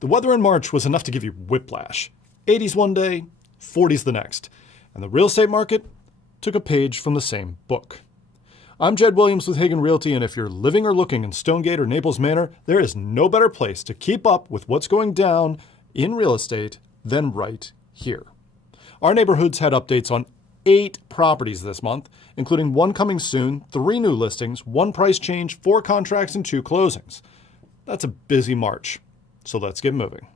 The weather in March was enough to give you whiplash. 80s one day, 40s the next. And the real estate market took a page from the same book. I'm Jed Williams with Hagan Realty, and if you're living or looking in Stonegate or Naples Manor, there is no better place to keep up with what's going down in real estate than right here. Our neighborhoods had updates on 8 properties this month, including 1 coming soon, 3 new listings, 1 price change, 4 contracts, and 2 closings. That's a busy March, so let's get moving.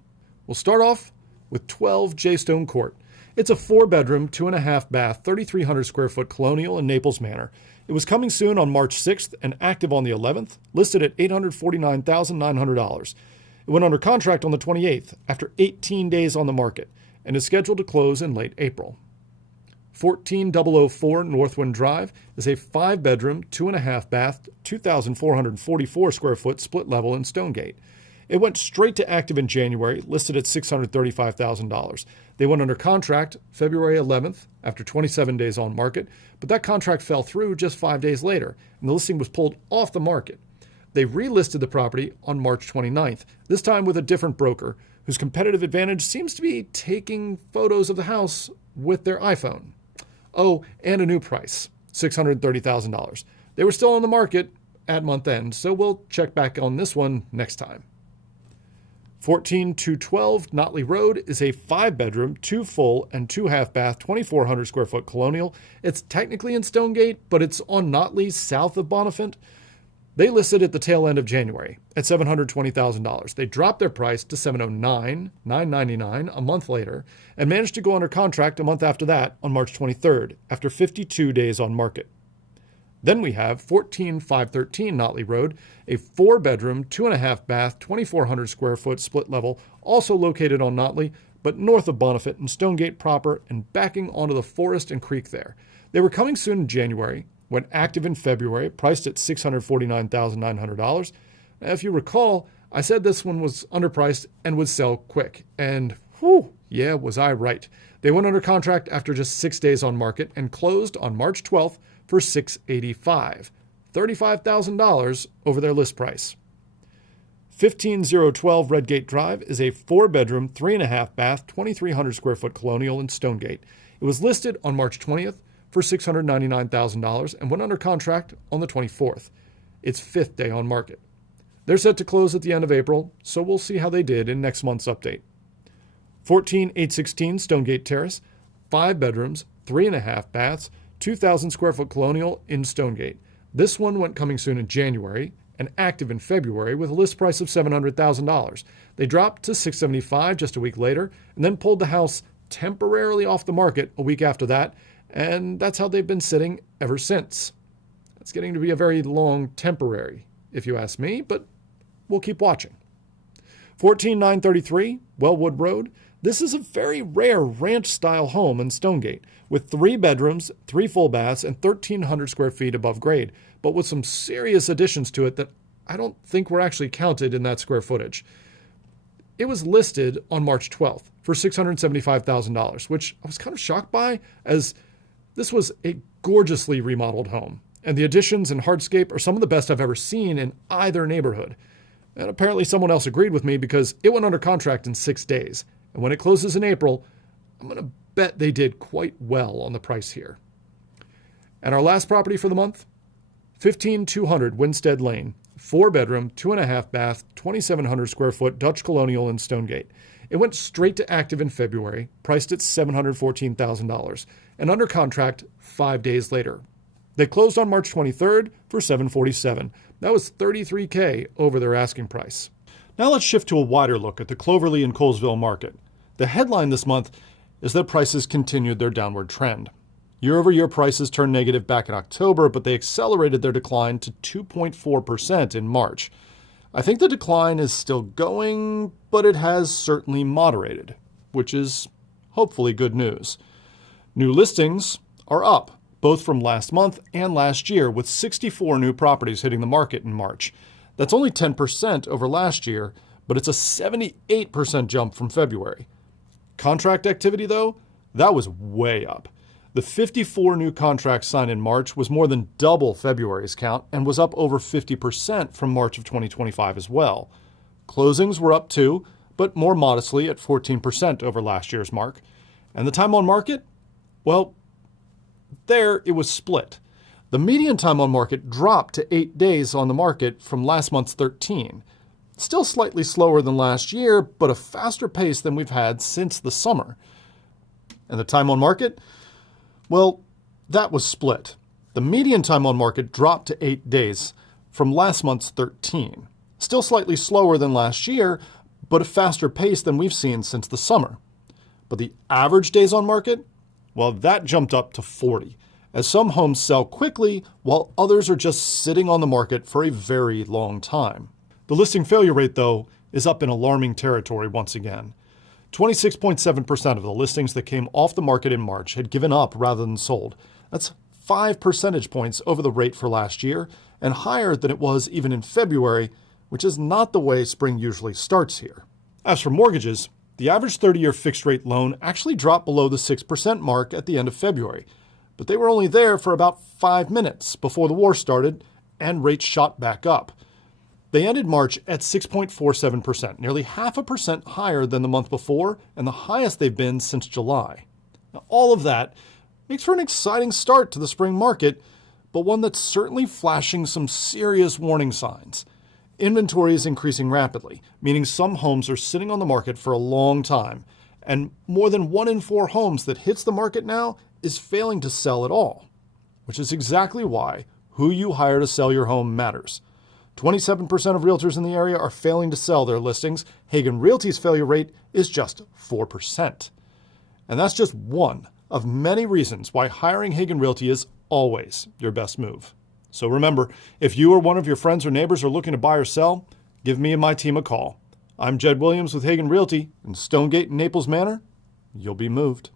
We'll start off with 12 Jaystone Court. It's a 4-bedroom, 2.5 bath, 3,300 square foot colonial in Naples Manor. It was coming soon on March 6th and active on the 11th, listed at $849,900. It went under contract on the 28th after 18 days on the market and is scheduled to close in late April. 14004 Northwind Drive is a 5-bedroom, 2.5 bath, 2,444 square foot split level in Stonegate. It went straight to active in January, listed at $635,000. They went under contract February 11th after 27 days on market, but that contract fell through just 5 days later, and the listing was pulled off the market. They relisted the property on March 29th, this time with a different broker, whose competitive advantage seems to be taking photos of the house with their iPhone. Oh, and a new price, $630,000. They were still on the market at month end, so we'll check back on this one next time. 14212 Notley Road is a 5-bedroom, 2 full, and 2 half-bath, 2,400 square foot colonial. It's technically in Stonegate, but it's on Notley, south of Bonifant. They listed at the tail end of January at $720,000. They dropped their price to $709,999 a month later and managed to go under contract a month after that on March 23rd, after 52 days on market. Then we have 14513 Notley Road, a 4-bedroom, 2.5 bath, 2,400 square foot split level, also located on Notley, but north of Bonifant and Stonegate proper and backing onto the forest and creek there. They were coming soon in January, went active in February, priced at $649,900. Now, if you recall, I said this one was underpriced and would sell quick. And whew, yeah, was I right. They went under contract after just 6 days on market and closed on March 12th for $685,000, $35,000 over their list price. 15012 Redgate Drive is a 4-bedroom, 3.5 bath, 2,300 square foot colonial in Stonegate. It was listed on March 20th for $699,000 and went under contract on the 24th, its 5th day on market. They're set to close at the end of April, so we'll see how they did in next month's update. 14816 Stonegate Terrace, 5 bedrooms, 3.5 baths, 2,000 square foot colonial in Stonegate. This one went coming soon in January and active in February with a list price of $700,000. They dropped to $675,000 just a week later and then pulled the house temporarily off the market a week after that, and that's how they've been sitting ever since. It's getting to be a very long temporary, if you ask me, but we'll keep watching. 14933 Wellwood Road. This is a very rare ranch-style home in Stonegate with 3 bedrooms, 3 full baths, and 1,300 square feet above grade, but with some serious additions to it that I don't think were actually counted in that square footage. It was listed on March 12th for $675,000, which I was kind of shocked by, as this was a gorgeously remodeled home, and the additions and hardscape are some of the best I've ever seen in either neighborhood. And apparently someone else agreed with me because it went under contract in 6 days. And when it closes in April, I'm going to bet they did quite well on the price here. And our last property for the month, 15200 Winstead Lane, 4-bedroom, 2.5 bath, 2,700 square foot Dutch colonial in Stonegate. It went straight to active in February, priced at $714,000, and under contract 5 days later. They closed on March 23rd for $747,000. That was $33,000 over their asking price. Now let's shift to a wider look at the Cloverly and Colesville market. The headline this month is that prices continued their downward trend. Year-over-year prices turned negative back in October, but they accelerated their decline to 2.4% in March. I think the decline is still going, but it has certainly moderated, which is hopefully good news. New listings are up, both from last month and last year, with 64 new properties hitting the market in March. That's only 10% over last year, but it's a 78% jump from February. Contract activity, though, that was way up. The 54 new contracts signed in March was more than double February's count and was up over 50% from March of 2025 as well. Closings were up too, but but more modestly at 14% over last year's mark. And the time on market? Well, there it was split. The median time on market dropped to 8 days on the market from last month's 13. Still slightly slower than last year, but a faster pace than we've had since the summer. And the time on market? Well, that was split. The median time on market dropped to 8 days from last month's 13. Still slightly slower than last year, but a faster pace than we've seen since the summer. But the average days on market? Well, that jumped up to 40, as some homes sell quickly while others are just sitting on the market for a very long time. The listing failure rate, though, is up in alarming territory once again. 26.7% of the listings that came off the market in March had given up rather than sold. That's 5 percentage points over the rate for last year and higher than it was even in February, which is not the way spring usually starts here. As for mortgages, the average 30-year fixed-rate loan actually dropped below the 6% mark at the end of February, but they were only there for about 5 minutes before the war started and rates shot back up. They ended March at 6.47%, nearly 0.5% higher than the month before and the highest they've been since July. Now, all of that makes for an exciting start to the spring market, but one that's certainly flashing some serious warning signs. Inventory is increasing rapidly, meaning some homes are sitting on the market for a long time, and more than 1 in 4 homes that hits the market now is failing to sell at all, which is exactly why who you hire to sell your home matters. 27% of realtors in the area are failing to sell their listings. Hagan Realty's failure rate is just 4%. And that's just one of many reasons why hiring Hagan Realty is always your best move. So remember, if you or one of your friends or neighbors are looking to buy or sell, give me and my team a call. I'm Jed Williams with Hagan Realty in Stonegate Naples Manor. You'll be moved.